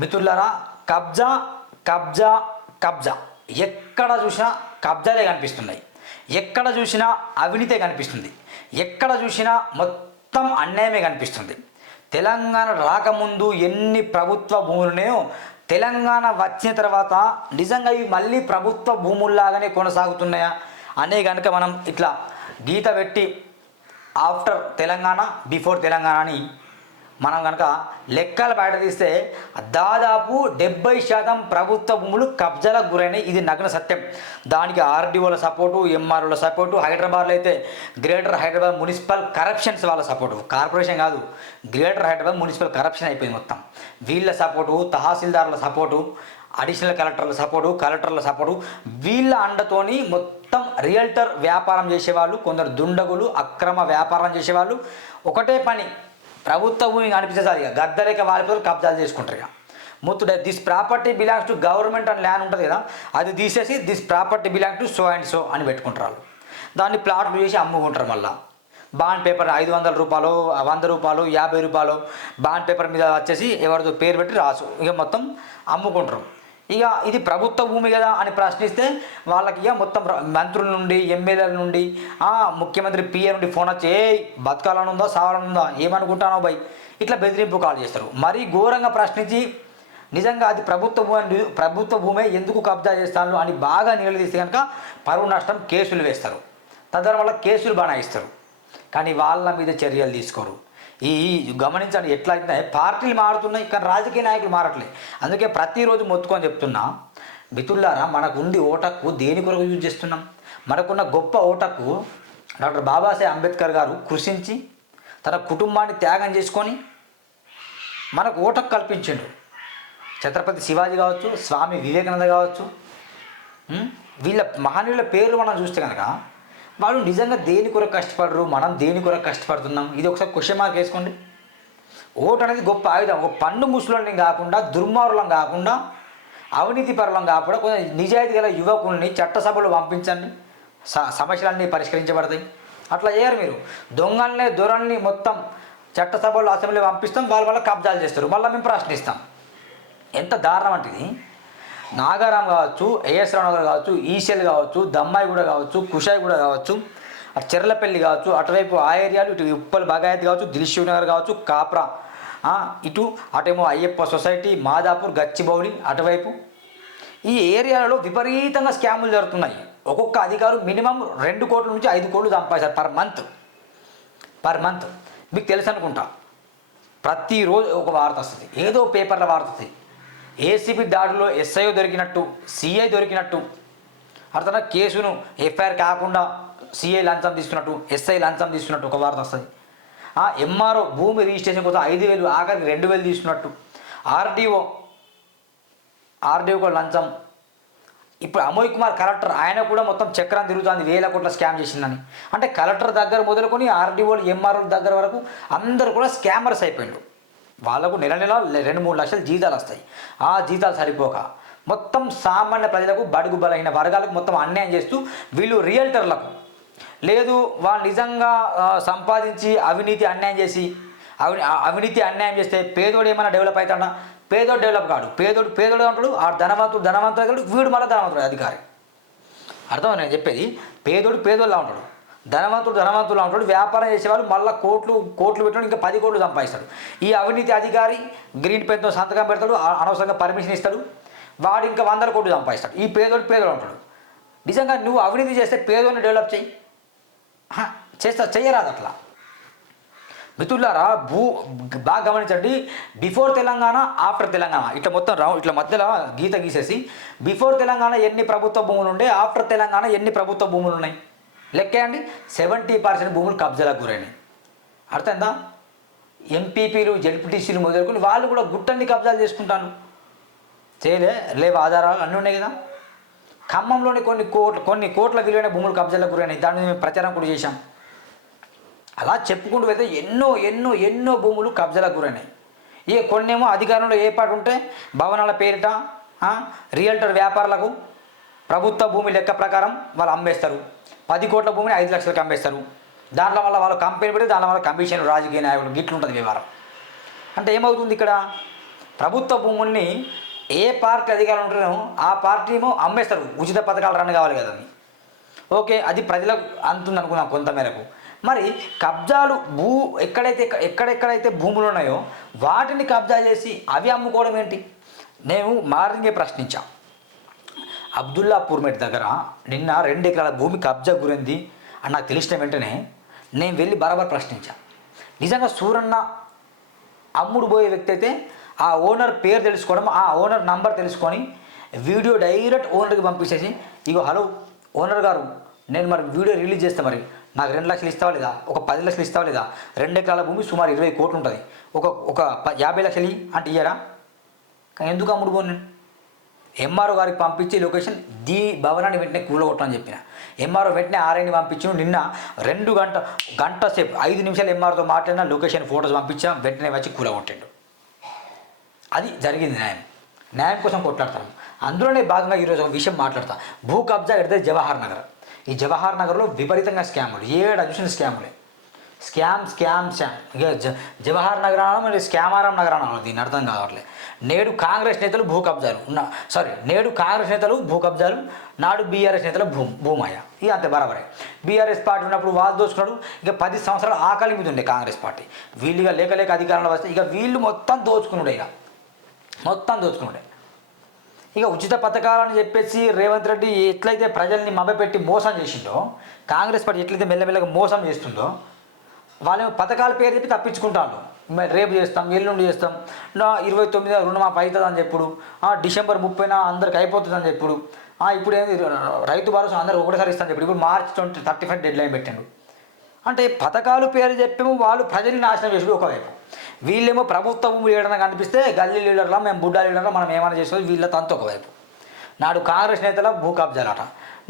మిత్రులారా, కబ్జా కబ్జా కబ్జా ఎక్కడ చూసినా కబ్జాలే కనిపిస్తున్నాయి. ఎక్కడ చూసినా అవినీతే కనిపిస్తుంది. ఎక్కడ చూసినా మొత్తం అన్యాయమే కనిపిస్తుంది. తెలంగాణ రాకముందు ఎన్ని ప్రభుత్వ భూములున్నాయో తెలంగాణ వచ్చిన తర్వాత నిజంగా ఇవి మళ్ళీ ప్రభుత్వ భూముల్లాగానే కొనసాగుతున్నాయా అనే కనుక మనం ఇట్లా గీత పెట్టి ఆఫ్టర్ తెలంగాణ బిఫోర్ తెలంగాణ అని మనం కనుక లెక్కలు బయట తీస్తే దాదాపు 70% ప్రభుత్వ భూములు కబ్జాలకు గురైనాయి. ఇది నగ్న సత్యం. దానికి ఆర్డీఓల సపోర్టు, ఎంఆర్ఓల సపోర్టు, హైదరాబాద్లో అయితే గ్రేటర్ హైదరాబాద్ మున్సిపల్ కరప్షన్స్ వాళ్ళ సపోర్టు, కార్పొరేషన్ కాదు, గ్రేటర్ హైదరాబాద్ మున్సిపల్ కరప్షన్ అయిపోయింది మొత్తం. వీళ్ళ సపోర్టు, తహసీల్దారుల సపోర్టు, అడిషనల్ కలెక్టర్ల సపోర్టు, కలెక్టర్ల సపోర్టు, వీళ్ళ అండతోని మొత్తం రియల్టర్ వ్యాపారం చేసేవాళ్ళు, కొందరు దుండగులు అక్రమ వ్యాపారం చేసేవాళ్ళు ఒకటే పని, ప్రభుత్వ భూమి కనిపించేసారి ఇక గద్దలేక వాళ్ళిపోయి కబ్జాలు చేసుకుంటారు. ఇక మొత్తం this property belongs to government అని ల్యాండ్ ఉంటుంది కదా, అది తీసేసి this property belong to so and so అని పెట్టుకుంటారు వాళ్ళు. దాన్ని ప్లాట్లు చేసి అమ్ముకుంటారు. మళ్ళీ బాండ్ పేపర్ 500 రూపాయలు, 100 రూపాయలు, 50 రూపాయలు బాండ్ పేపర్ మీద వచ్చేసి ఎవరితో పేరు పెట్టి రాసు ఇక మొత్తం అమ్ముకుంటారు. ఇక ఇది ప్రభుత్వ భూమి కదా అని ప్రశ్నిస్తే వాళ్ళకి ఇక మొత్తం మంత్రుల నుండి, ఎమ్మెల్యేల నుండి, ముఖ్యమంత్రి పిఏ నుండి ఫోన్ వచ్చి బతకాలని ఉందా సావాలని ఉందా ఏమనుకుంటానో భయ్ ఇట్లా బెదిరింపు కాల్ చేస్తారు. మరీ ఘోరంగా ప్రశ్నించి నిజంగా అది ప్రభుత్వ భూమే ఎందుకు కబ్జా చేస్తాను అని బాగా నిలదీస్తే కనుక పరువు నష్టం కేసులు వేస్తారు. తద్వారా వల్ల కేసులు బనాయిస్తారు. కానీ వాళ్ళ మీద చర్యలు తీసుకోరు. ఈ గమనించండి ఎట్లా అయితే పార్టీలు మారుతున్నాయి కానీ రాజకీయ నాయకులు మారట్లేదు. అందుకే ప్రతిరోజు మొత్తుకొని చెప్తున్నా, మిత్రులారా, మనకు ఉంది ఓటకు దేని కొరకు యూజ్ చేస్తున్నాం? మనకున్న గొప్ప ఓటకు డాక్టర్ బాబాసాహెబ్ అంబేద్కర్ గారు కృషించి తన కుటుంబాన్ని త్యాగం చేసుకొని మనకు ఓటకు కల్పించిండు. ఛత్రపతి శివాజీ కావచ్చు, స్వామి వివేకానంద కావచ్చు, వీళ్ళ మహనీయుల పేర్లు మనం చూస్తే కనుక వాళ్ళు నిజంగా దేని కొరకు కష్టపడరు, మనం దేని కొరకు కష్టపడుతున్నాం? ఇది ఒకసారి క్వశ్చన్ మార్క్ వేసుకోండి. ఓటు అనేది గొప్ప ఆయుధం. ఒక పండు ముసలోళ్ళని కాకుండా, దుర్మార్గులం కాకుండా, అవినీతి పరులం కాకుండా కొంచెం నిజాయితీ గల యువకుల్ని చట్టసభలు పంపించండి, సమస్యలన్నీ పరిష్కరించబడతాయి. అట్లా చేయరు మీరు. దొరల్ని మొత్తం చట్టసభలు, అసెంబ్లీ పంపిస్తాం, వాళ్ళ కబ్జాలు చేస్తారు, మళ్ళీ మేము ప్రశ్నిస్తాం. ఎంత దారుణం అంటే ఇది. నాగారాం కావచ్చు, ఏఎస్ రావు నగర్ కావచ్చు, ఈసెల్ కావచ్చు, దమ్మాయిగూడ కావచ్చు, కుషాయిగూడ కావచ్చు, అటు చెర్లపల్లి కావచ్చు, అటువైపు ఆ ఏరియాలు, ఇటు ఉప్పల్ బగాయత్ కావచ్చు, దిల్షుక్ నగర్ కావచ్చు, కాప్రా, ఇటు అటేమో అయ్యప్ప సొసైటీ, మాదాపూర్, గచ్చిబౌలి అటువైపు ఈ ఏరియాలలో విపరీతంగా స్కాములు జరుగుతున్నాయి. ఒక్కొక్క అధికారు మినిమం 2 కోట్ల నుంచి 5 కోట్లు సంపాదిస్తారు పర్ మంత్. మీకు తెలుసు అనుకుంటా, ప్రతిరోజు ఒక వార్త వస్తుంది, ఏదో పేపర్లో వార్త వస్తుంది. ఏసీబీ దాడిలో ఎస్ఐఓ దొరికినట్టు, సిఐ దొరికినట్టు, అర్థం కేసును ఎఫ్ఐఆర్ కాకుండా సిఐ లంచం తీసుకున్నట్టు, ఎస్ఐ లంచం తీసుకున్నట్టు ఒక వార్త వస్తుంది. ఎంఆర్ఓ భూమి రిజిస్ట్రేషన్ కోసం 5,000 ఆఖరికి 2,000 తీసుకున్నట్టు, ఆర్డీఓ లంచం. ఇప్పుడు అమోయ్ కుమార్ కలెక్టర్, ఆయన కూడా మొత్తం చక్రం తిరుగుతుంది, 1,000 కోట్ల స్కామ్ చేసిందని. అంటే కలెక్టర్ దగ్గర మొదలుకొని ఆర్డీఓలు, ఎంఆర్ఓల దగ్గర వరకు అందరూ కూడా స్కామర్స్ అయిపోయిండు. వాళ్ళకు నెల 2-3 లక్షలు జీతాలు వస్తాయి. ఆ జీతాలు సరిపోక మొత్తం సామాన్య ప్రజలకు, బడుగు బలైన వర్గాలకు మొత్తం అన్యాయం చేస్తూ వీళ్ళు రియల్టర్లకు లేదు, వాళ్ళు నిజంగా సంపాదించి అవినీతి అన్యాయం చేస్తే పేదోడు ఏమైనా డెవలప్ అవుతాడా? పేదోడు డెవలప్ కాడు. పేదోడు అంటాడు, ఆ ధనవంతుడు అవుతాడు, వీడు మళ్ళీ ధనవంతుడు అధికారి. అర్థం నేను చెప్పేది. పేదోడులా ఉంటాడు, ధనవంతులు ఉంటాడు, వ్యాపారం చేసేవాళ్ళు మళ్ళీ కోట్లు పెట్టాడు, ఇంకా 10 కోట్లు సంపాదిస్తాడు. ఈ అవినీతి అధికారి గ్రీన్ పెన్తో సంతకం పెడతాడు, అనవసరంగా పర్మిషన్ ఇస్తాడు, వాడు ఇంకా 100 కోట్లు సంపాదిస్తాడు. ఈ పేదోడు ఉంటాడు. నిజంగా నువ్వు అవినీతి చేస్తే పేదోడిని డెవలప్ చెయ్యరాదు అట్లా. మిత్రులారా, బాగా గమనించండి. బిఫోర్ తెలంగాణ, ఆఫ్టర్ తెలంగాణ ఇట్లా మొత్తం ఇట్లా మధ్యలో గీత గీసేసి బిఫోర్ తెలంగాణ ఎన్ని ప్రభుత్వ భూములు ఉండే, ఆఫ్టర్ తెలంగాణ ఎన్ని ప్రభుత్వ భూములు ఉన్నాయి లెక్కేయండి. 70% భూములు కబ్జాలకు గురైనాయి. అర్థమైందా? ఎంపీపీలు, జడ్పీటీసీలు మొదలుకొని వాళ్ళు కూడా గుట్టన్ని కబ్జాలు చేసుకుంటాను. లేవు ఆధారాలు అన్నీ ఉన్నాయి కదా. ఖమ్మంలోని కొన్ని కోట్ల విలువైన భూములు కబ్జాలకు గురైనాయి. దాని మీద మేము ప్రచారం కూడా చేశాం. అలా చెప్పుకుంటూ వెళ్తే ఎన్నో భూములు కబ్జాలకు గురైనాయి. కొన్నేమో అధికారంలో ఏర్పాటు ఉంటే భవనాల పేరిట రియల్టర్ వ్యాపారులకు ప్రభుత్వ భూమి లెక్క ప్రకారం వాళ్ళు అమ్మేస్తారు. 10 కోట్ల భూమిని 5 లక్షలకు అమ్మేస్తారు. దాంట్లో వల్ల వాళ్ళు కంపెనీ పెడితే దానివల్ల కమిషన్, రాజకీయ నాయకులు గిట్లుంటుంది వ్యవహారం. అంటే ఏమవుతుంది ఇక్కడ? ప్రభుత్వ భూముల్ని ఏ పార్టీ అధికారులు ఉంటారో ఆ పార్టీ ఏమో అమ్మేస్తారు, ఉచిత పథకాలు రన్ కావాలి కదా అని. ఓకే, అది ప్రజలకు అందుతుంది అనుకున్నాం కొంతమేరకు. మరి కబ్జాలు ఎక్కడెక్కడైతే భూములు ఉన్నాయో వాటిని కబ్జా చేసి అవి అమ్ముకోవడం ఏంటి? నేను మార్నింగే ప్రశ్నించా. అబ్దుల్లాపూర్ మెట్ దగ్గర నిన్న 2 ఎకరాల భూమి కబ్జా గురింది అని నాకు తెలిసిన వెంటనే నేను వెళ్ళి బరాబర్ ప్రశ్నించా. నిజంగా సూరన్న అమ్ముడు పోయే వ్యక్తి అయితే ఆ ఓనర్ పేరు తెలుసుకోవడం, ఆ ఓనర్ నంబర్ తెలుసుకొని వీడియో డైరెక్ట్ ఓనర్కి పంపించేసి, ఇగో హలో ఓనర్ గారు, నేను మరి వీడియో రిలీజ్ చేస్తే మరి నాకు 2 లక్షలు ఇస్తావా లేదా, ఒక 10 లక్షలు ఇస్తావా లేదా, 2 ఎకరాల భూమి సుమారు 20 కోట్లు ఉంటుంది, ఒక 50 లక్షలు అంటే ఇయ్యరా? కానీ ఎందుకు అమ్ముడు పోను? ఎంఆర్ఓ గారికి పంపించి లొకేషన్ భవనాన్ని వెంటనే కూలగొట్టమని చెప్పిన. ఎంఆర్ఓ వెంటనే ఆర్ఐని పంపించాను. నిన్న 2 గంట సేపు 5 నిమిషాలు ఎంఆర్ఓతో మాట్లాడిన, లొకేషన్ ఫొటోస్ పంపించాం, వెంటనే వచ్చి కూలగొట్టాడు. అది జరిగింది. న్యాయం కోసం కొట్లాడతాను. అందులోనే భాగంగా ఈరోజు ఒక విషయం మాట్లాడతా. భూ కబ్జా ఎడితే జవహర్ నగర్. ఈ జవహర్ నగర్లో విపరీతంగా స్కాములు, ఏడా చూసిన స్కాములే. స్కామ్ ఇక జవహర్ నగర్ అన్నా మరి స్కామారం నగర్ అన్నా, దీన్ని అర్థం కావట్లేదు. నేడు కాంగ్రెస్ నేతలు భూ కబ్జాలు, నాడు బీఆర్ఎస్ నేతలు భూమాయ. ఇక అంతే బరాబరే. బీఆర్ఎస్ పార్టీ ఉన్నప్పుడు వాళ్ళు దోచుకున్నాడు. ఇక 10 సంవత్సరాలు ఆకలి మీద ఉండే కాంగ్రెస్ పార్టీ. వీళ్ళుగా లేక అధికారంలో వస్తే ఇక వీళ్ళు మొత్తం దోచుకున్నాడే. ఇక ఉచిత పథకాలని చెప్పేసి రేవంత్ రెడ్డి ఎట్లయితే ప్రజల్ని మభ్యపెట్టి మోసం చేసిండో, కాంగ్రెస్ పార్టీ ఎట్లయితే మెల్లమెల్లగా మోసం చేస్తుందో, వాళ్ళు పథకాల పేరు చెప్పి తప్పించుకుంటారు. రేపు చేస్తాం, ఎల్లుండి చేస్తాం, 29 రుణమాఫీ అవుతుంది అని చెప్పుడు, డిసెంబర్ 30 అందరికి అయిపోతుంది అని చెప్పుడు, ఇప్పుడు ఏంది రైతు భరోసా అందరూ ఒకటేసారి ఇస్తాను చెప్పి ఇప్పుడు మార్చ్ 35 డెడ్ లైన్ పెట్టాడు. అంటే పథకాలు పేరు చెప్పేమో వాళ్ళు ప్రజల్ని నాశనం చేసుడు ఒకవైపు, వీళ్ళేమో ప్రభుత్వ భూములు ఏడన్నా కనిపిస్తే గల్లీ లీడర్లా, మేము బుడ్డా లీడర్లా, మనం ఏమైనా చేసేది వీళ్ళ తంతు ఒకవైపు. నాడు కాంగ్రెస్ నేతల భూ కబ్జాలు అట,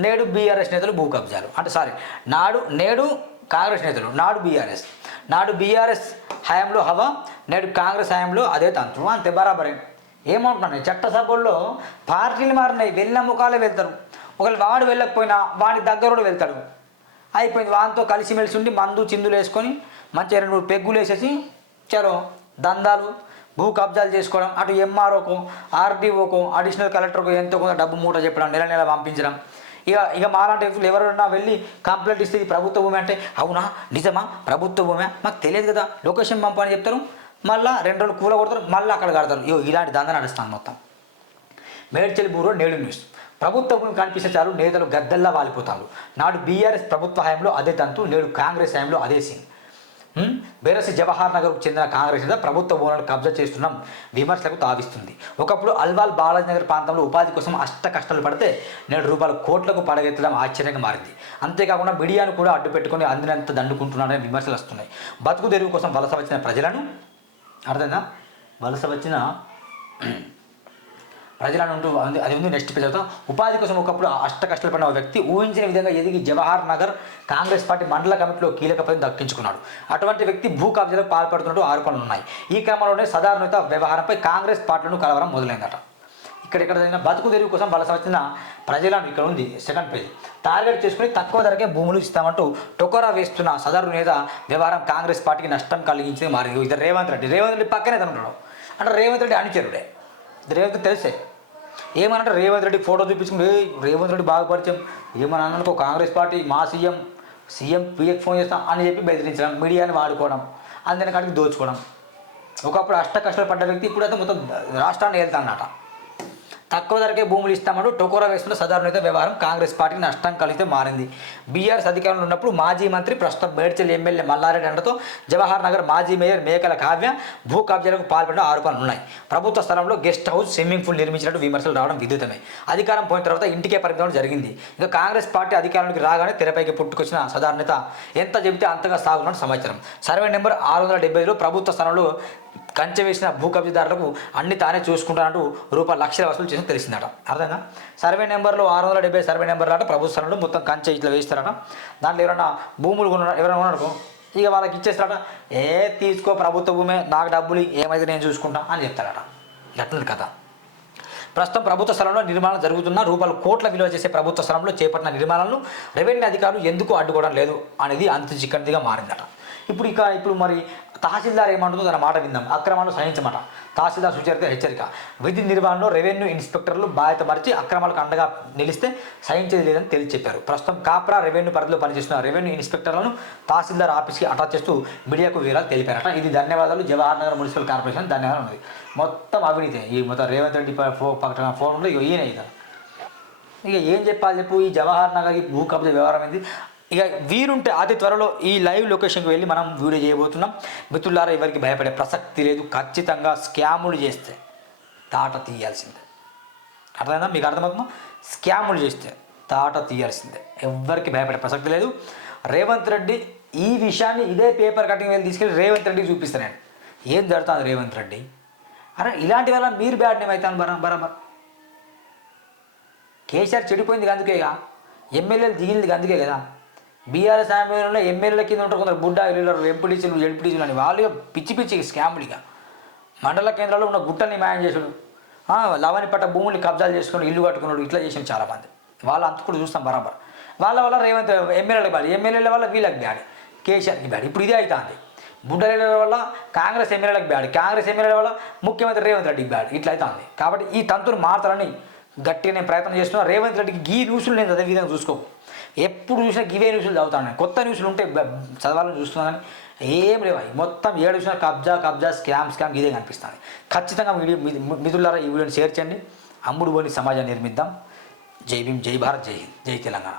నేడు బీఆర్ఎస్ నేతలు భూ కబ్జాలు. అంటే నేడు కాంగ్రెస్ నేతలు, నాడు బీఆర్ఎస్ హయాంలో హవా, నేడు కాంగ్రెస్ హయాంలో అదే తంతు. అంతే బరాబరే. ఏమంటున్నాను, చట్టసభల్లో పార్టీలు మారినాయి, వెళ్ళిన ముఖాలే వెళ్తారు. ఒకవేళ వాడు వెళ్ళకపోయినా వాడి దగ్గర వెళ్తాడు. అయిపోయింది. వాటితో కలిసిమెలిసి ఉండి మందు చిందులు వేసుకొని మంచిగా 2 పెగ్గులు వేసేసి చలో దందాలు, భూ కబ్జాలు చేసుకోవడం. అటు ఎంఆర్ఓకో, ఆర్డీఓకో, అడిషనల్ కలెక్టర్కో ఎంతో కొంత డబ్బు మూట చెప్పడం, నెల పంపించడం. ఇక మాలాంటి వ్యక్తులు ఎవరైనా వెళ్ళి కంప్లైంట్ ఇస్తే ప్రభుత్వ భూమి అంటే, అవునా నిజమా ప్రభుత్వ భూమి మాకు తెలియదు కదా, లొకేషన్ పంపని చెప్తారు. మళ్ళీ 2 రోజులు కూల కొడతారు, మళ్ళీ అక్కడ కడతారు. ఇలాంటి దందా నడుస్తాను మొత్తం. మేడ్చల్ బ్యూరో నేడు న్యూస్. ప్రభుత్వ భూమి కనిపిస్తే చాలు నేతలు గద్దల్లా వాలిపోతారు. నాడు బీఆర్ఎస్ ప్రభుత్వ హయాంలో అదే తంతు, నేడు కాంగ్రెస్ హయాంలో అదే సీన్. బేరసి జవహర్ నగర్కు చెందిన కాంగ్రెస్ నేత ప్రభుత్వ భూములను కబ్జా చేస్తున్నాం విమర్శలకు తావిస్తుంది. ఒకప్పుడు అల్వాల్ బాలాజీ నగర్ ప్రాంతంలో ఉపాధి కోసం కష్టాలు పడితే నేడు కోట్లకు పడగెత్తడం ఆశ్చర్యంగా మారింది. అంతేకాకుండా మీడియాను కూడా అడ్డు పెట్టుకుని అందినంత దండుకుంటున్నారనే విమర్శలు వస్తున్నాయి. బతుకు తెరువు కోసం వలస వచ్చిన ప్రజలను అది ఉంది. నెక్స్ట్ పేజ్ అవుతాం. ఉపాధి కోసం ఒకప్పుడు కష్టాలు పడిన వ్యక్తి ఊహించిన విధంగా ఎదిగి జవహర్ నగర్ కాంగ్రెస్ పార్టీ మండల కమిటీలో కీలక పదవిని దక్కించుకున్నాడు. అటువంటి వ్యక్తి భూ కబ్జాలకు పాల్పడుతున్నట్టు ఆరోపణలు ఉన్నాయి. ఈ క్రమంలోనే సాధారణత వ్యవహారంపై కాంగ్రెస్ పార్టీలను కలవరం మొదలైందట. ఇక్కడ బతుకు తెరువు కోసం వలస వచ్చిన ప్రజలను ఇక్కడ ఉంది. Second page. టార్గెట్ చేసుకుని తక్కువ ధరకే భూములు ఇస్తామంటూ టొకరా వేస్తున్న సదరు నేత వ్యవహారం కాంగ్రెస్ పార్టీకి నష్టం కలిగించేది మారింది. ఇది రేవంత్ రెడ్డి పక్కనే ఉంటాడు. అంటే రేవంత్ రెడ్డి అనుచరుడే. రేవంత్ తెలిసే ఏమనంటే రేవంత్ రెడ్డి ఫోటో చూపించుకుని రేవంత్ రెడ్డి బాగా పరిచయం, ఏమని అనుకో కాంగ్రెస్ పార్టీ మా సీఎం పిఎకి ఫోన్ చేస్తాం అని చెప్పి బెదిరించడం, మీడియాని వాడుకోవడం, అందరిని కాడికి దోచుకోవడం. ఒకప్పుడు కష్టాలు పడ్డ వ్యక్తి ఇప్పుడైతే మొత్తం రాష్ట్రాన్ని వెళ్తాడన్నట. తక్కువ ధరకే భూములు ఇస్తామంటూ టొకోరా వేస్తున్న సాధారణత వ్యవహారం కాంగ్రెస్ పార్టీకి నష్టం కలిగితే మారింది. బీఆర్ఎస్ అధికారంలో ఉన్నప్పుడు మాజీ మంత్రి ప్రస్తుతం మేడ్చల్ ఎమ్మెల్యే మల్లారెడ్డి అండతో జవహర్ నగర్ మాజీ మేయర్ మేకల కావ్య భూ కబ్జాలకు పాల్పడిన ఆరోపణలు ఉన్నాయి. ప్రభుత్వ స్థలంలో గెస్ట్ హౌస్, స్విమ్మింగ్ పూల్ నిర్మించినట్టు విమర్శలు రావడం విదితమే. అధికారం పోయిన తర్వాత ఇంటికే పరిమితం జరిగింది. ఇక కాంగ్రెస్ పార్టీ అధికారంలోకి రాగానే తెరపైకి పుట్టుకొచ్చిన సాధారణత ఎంత చెబితే అంతగా సాగుతున్నట్టు సమాచారం. సర్వే నెంబర్ 670లో ప్రభుత్వ స్థలంలో కంచె వేసిన భూ కబ్జాదారులకు అన్ని తానే చూసుకుంటానంటూ ₹1,00,000 వసూలు చేసి తెలిసిందట. అర్థంగా సర్వే నెంబర్లో 670 సర్వే నెంబర్లు అట ప్రభుత్వ స్థలంలో మొత్తం కంచె ఇట్లా వేస్తారట. దాంట్లో ఎవరైనా భూములు ఎవరైనా ఉన్నారనుకో ఇక వాళ్ళకి ఇచ్చేస్తారట. తీసుకో ప్రభుత్వ భూమే, నాకు డబ్బులు ఏమైతే నేను చూసుకుంటా అని చెప్తారట. గట్ల కథ. ప్రస్తుతం ప్రభుత్వ స్థలంలో నిర్మాణం జరుగుతున్న కోట్ల విలువ చేసే ప్రభుత్వ స్థలంలో చేపట్టిన నిర్మాణాలను రెవెన్యూ అధికారులు ఎందుకు అడ్డుకోవడం లేదు అనేది అంత చిక్కనిదిగా మారిందట. ఇప్పుడు మరి తహసీల్దార్ ఏమంటుందో తన మాట విందాం. అక్రమాలు సహించమాట. తహసీల్దార్ సుచరిత హెచ్చరిక. విధి నిర్వహణలో రెవెన్యూ ఇన్స్పెక్టర్లు బాధ్యత మరిచి అక్రమాలకు అండగా నిలిస్తే సహించేది లేదని తేల్చి చెప్పారు. ప్రస్తుతం కాప్రా రెవెన్యూ పరిధిలో పనిచేస్తున్న రెవెన్యూ ఇన్స్పెక్టర్లను తహసీల్దార్ ఆఫీస్కి అటాచ్ చేస్తూ మీడియాకు వివరాలు తెలిపారట. ఇది ధన్యవాదాలు జవహర్ నగర్ మున్సిపల్ కార్పొరేషన్ ధన్యవాదాలు ఉన్నది. మొత్తం అవినీతి. ఈ మొత్తం రేవంత్ రెడ్డి ఫోన్లో ఈయన అవుతారు. ఇక ఏం చెప్పాలి చెప్పు. ఈ జవహర్ నగర్ ఈ భూ కబ్జా వ్యవహారం ఏంది. ఇక వీరుంటే అతి త్వరలో ఈ లైవ్ లొకేషన్కి వెళ్ళి మనం వీడియో చేయబోతున్నాం. మిత్రులారా, ఎవరికి భయపడే ప్రసక్తి లేదు. ఖచ్చితంగా స్కాములు చేస్తే తాట తీయాల్సిందే. అర్థమైందా? మీకు అర్థమవుతుందా? స్కాములు చేస్తే తాట తీయాల్సిందే. ఎవరికి భయపడే ప్రసక్తి లేదు. రేవంత్ రెడ్డి ఈ విషయాన్ని ఇదే పేపర్ కటింగ్ వెళ్ళి తీసుకెళ్ళి రేవంత్ రెడ్డికి చూపిస్తానండి. ఏం జరుగుతుంది రేవంత్ రెడ్డి? అరే ఇలాంటి వల్ల మీరు బ్యాడ్ నేమ్ అవుతాను బరాబర్. కేసీఆర్ చెడిపోయింది అందుకేగా, ఎమ్మెల్యేలు దిగింది అందుకే కదా. బీఆర్ఎస్ హామీలో ఎమ్మెల్యేల కింద ఉంటారు కొందరు బుడ్డా ఎల్లున్నారు, ఎంపీటీసీలు జడ్పీటీసీలు అని వాళ్ళు పిచ్చి స్కాములుగా మండల కేంద్రాల్లో ఉన్న గుట్టల్ని మాయం చేసుడు, లవణిపట్ట భూముల్ని కబ్జాలు చేసుకుని ఇల్లు కట్టుకున్నాడు, ఇట్లా చేసిన చాలామంది. వాళ్ళ అంత కూడా చూస్తాం బరాబర్. వాళ్ళ వల్ల రేవంత్ ఎమ్మెల్యేలకు బ్యాడ్, ఎమ్మెల్యేల వల్ల వీళ్ళకి బ్యాడ్, కేసీఆర్కి బ్యాడ్. ఇప్పుడు ఇదే అవుతుంది. బుడ్డల వల్ల కాంగ్రెస్ ఎమ్మెల్యేలకు బ్యాడ్, కాంగ్రెస్ ఎమ్మెల్యేల వల్ల ముఖ్యమంత్రి రేవంత్ రెడ్డికి బ్యాడ్. ఇట్లా అవుతుంది. కాబట్టి ఈ తంతును మార్చాలని గట్టిగా నేను ప్రయత్నం చేస్తున్నా. రేవంత్ రెడ్డికి ఈ న్యూస్లు నేను అదే విధంగా చూసుకో. ఎప్పుడు చూసినా గివే న్యూస్లు చదువుతాను నేను. కొత్త న్యూస్లు ఉంటే చదవాలని చూస్తున్నాను. ఏం లేవు. మొత్తం 7 చూసినా కబ్జా స్కామ్ ఇదే కనిపిస్తుంది. ఖచ్చితంగా మిత్రులారా ఈ వీడియోని షేర్ చేయండి. అమ్ముడు పోని సమాజాన్ని నిర్మిద్దాం. జై భీమ్, జై భారత్, జై హింద్, జై తెలంగాణ.